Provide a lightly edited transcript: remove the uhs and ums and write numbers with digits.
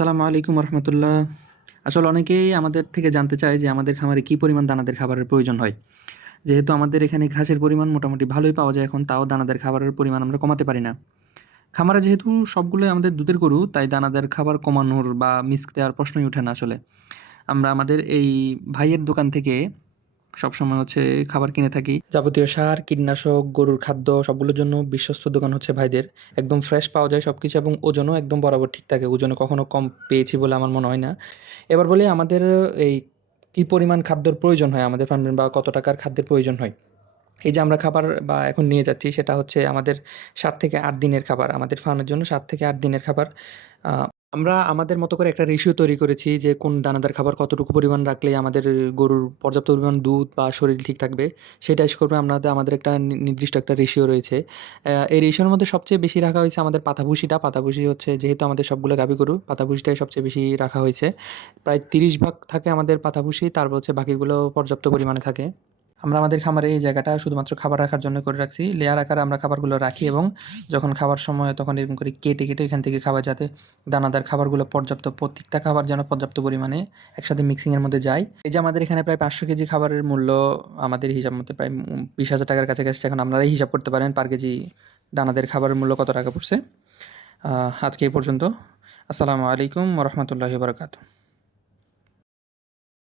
আসসালামু আলাইকুম রহমতুল্লাহ। আসলে অনেকেই আমাদের থেকে জানতে চায় যে আমাদের খামারে কী পরিমাণ দানাদার খাবারের প্রয়োজন হয়। যেহেতু আমাদের এখানে ঘাসের পরিমাণ মোটামুটি ভালোই পাওয়া যায় এখন, তাও দানাদার খাবারের পরিমাণ আমরা কমাতে পারি না। খামারে যেহেতু সবগুলোই আমাদের দুধের গরু, তাই দানাদার খাবার কমানোর বা মিস্ক দেওয়ার প্রশ্নই ওঠে না আসলে। আমরা আমাদের এই ভাইয়ের দোকান থেকে সবসময় খাবার কিনে থাকি। যাবতীয় সার, কীটনাশক, গরুর খাদ্য সবগুলোর জন্য বিশ্বস্ত দোকান হচ্ছে ভাইদের। একদম ফ্রেশ পাওয়া যায় সবকিছু এবং ওজনও একদম বরাবর ঠিক থাকে। ওজনে কখনো কম পেয়েছি বলে আমার মনে হয় না। এবার বলি আমাদের এই কী পরিমাণ খাদ্যর প্রয়োজন হয় আমাদের ফার্মে বা কত টাকার খাদ্যের প্রয়োজন হয়। এই যে আমরা খাবার বা এখন নিয়ে যাচ্ছি সেটা হচ্ছে আমাদের ৭ থেকে ৮ দিনের খাবার। আমাদের ফার্মের জন্য ৭ থেকে ৮ দিনের খাবার। আ আমরা আমাদের মতো করে একটা রেশিও তৈরি করেছি যে কোন দানাদার খাবার কতটুকু পরিমাণ রাখলে আমাদের গরুর পর্যাপ্ত পরিমাণ দুধ বা শরীর ঠিক থাকবে সেটা এস করবে আমাদের একটা নির্দিষ্ট একটা রেশিও রয়েছে। এই রেশিওর মধ্যে সবচেয়ে বেশি রাখা হয়েছে আমাদের পাতাভুসিটা। পাতাভুসি হচ্ছে যেহেতু আমাদের সবগুলো গাভী গরু, পাতাভুসিটাই সবচেয়ে বেশি রাখা হয়েছে। প্রায় ৩০ ভাগ থাকে আমাদের পাতাভুসি, তারপর হচ্ছে বাকিগুলো পর্যাপ্ত পরিমাণে থাকে। আমরা আমাদের খামারে এই জায়গাটা শুধুমাত্র খাবার রাখার জন্য করে রাখছি। লেয়ার আকারে আমরা খাবারগুলো রাখি এবং যখন খাবার সময় হয় তখন এরকম করে কেটে, কেটে এখান থেকে খাবার যাতে দানাদার খাবারগুলো প্রত্যেকটা খাবার যেন পর্যাপ্ত পরিমাণে একসাথে মিক্সিংয়ের মধ্যে যায়। এই যে আমাদের এখানে প্রায় ৫০০ কেজি খাবারের মূল্য আমাদের হিসাব মতে প্রায় ২০,০০০ টাকার কাছাকাছি। এখন আপনারাই হিসাব করতে পারেন পার কেজি দানাদার খাবারের মূল্য কত টাকা পড়ছে। আজকে এই পর্যন্ত। আসসালামু আলাইকুম ওয়া রাহমাতুল্লাহি ওয়া বারাকাতুহু।